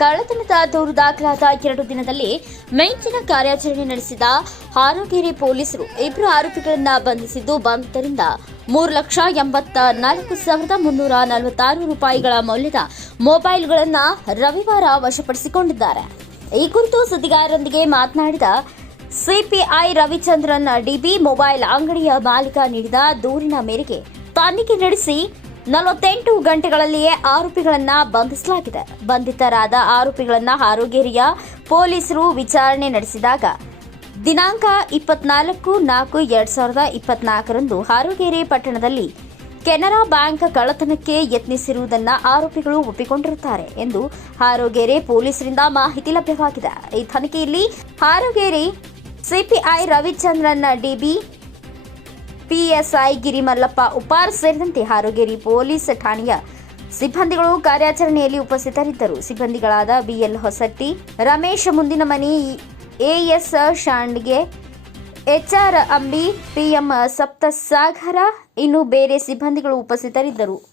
ಕಳ್ಳತನದ ದೂರು ದಾಖಲಾದ ಎರಡು ದಿನದಲ್ಲಿ ಮೆಂಚಿನ ಕಾರ್ಯಾಚರಣೆ ನಡೆಸಿದ ಹಾರೋಗೇರಿ ಪೊಲೀಸರು ಇಬ್ಬರು ಆರೋಪಿಗಳನ್ನ ಬಂಧಿಸಿದ್ದು ಬಂಧಿತರಿಂದ ಮೂರು ಲಕ್ಷ ಎಂಬತ್ತ ನಾಲ್ಕು ಸಾವಿರದ ಮುನ್ನೂರ ನಲವತ್ತಾರು ರೂಪಾಯಿಗಳ ಮೌಲ್ಯದ ಮೊಬೈಲ್ಗಳನ್ನು ರವಿವಾರ ವಶಪಡಿಸಿಕೊಂಡಿದ್ದಾರೆ. ಈ ಕುರಿತು ಸುದ್ದಿಗಾರರೊಂದಿಗೆ ಮಾತನಾಡಿದ ಸಿಪಿಐ ರವಿಚಂದ್ರನ್, ಡಿಬಿ ಮೊಬೈಲ್ ಅಂಗಡಿಯ ಮಾಲೀಕ ನೀಡಿದ ದೂರಿನ ಮೇರೆಗೆ ತನಿಖೆ ನಡೆಸಿ ನಲವತ್ತೆಂಟು ಗಂಟೆಗಳಲ್ಲಿಯೇ ಆರೋಪಿಗಳನ್ನ ಬಂಧಿಸಲಾಗಿದೆ. ಬಂಧಿತರಾದ ಆರೋಪಿಗಳನ್ನ ಹಾರೋಗೇರಿಯ ಪೊಲೀಸರು ವಿಚಾರಣೆ ನಡೆಸಿದಾಗ ದಿನಾಂಕ ಇಪ್ಪತ್ನಾಲ್ಕು ನಾಲ್ಕು ಎರಡ್ ಸಾವಿರದ ಇಪ್ಪತ್ನಾಲ್ಕರಂದು ಹಾರೋಗೇರಿ ಪಟ್ಟಣದಲ್ಲಿ ಕೆನರಾ ಬ್ಯಾಂಕ್ ಕಳ್ಳತನಕ್ಕೆ ಯತ್ನಿಸಿರುವುದನ್ನ ಆರೋಪಿಗಳು ಒಪ್ಪಿಕೊಂಡಿರುತ್ತಾರೆ ಎಂದು ಹಾರೋಗೇರೆ ಪೊಲೀಸರಿಂದ ಮಾಹಿತಿ ಲಭ್ಯವಾಗಿದೆ. ಈ ತನಿಖೆಯಲ್ಲಿ Harogeri CPI Ravichandran DB PSI, Girimallappa, Upar ಸೇರಿದಂತೆ ಹಾರೋಗೇರಿ ಪೊಲೀಸ್ ಠಾಣೆಯ ಸಿಬ್ಬಂದಿಗಳು ಕಾರ್ಯಾಚರಣೆಯಲ್ಲಿ ಉಪಸ್ಥಿತರಿದ್ದರು. ಸಿಬ್ಬಂದಿಗಳಾದ ಬಿಎಲ್ ಹೊಸಟ್ಟಿ, ರಮೇಶ್ ಮುಂದಿನ ಮನಿ as ಶಾಂಡ್ಗೆ, H R Ambi, P M Saptasagara, ಇನ್ನು ಬೇರೆ ಸಿಬ್ಬಂದಿಗಳು ಉಪಸ್ಥಿತರಿದ್ದರು.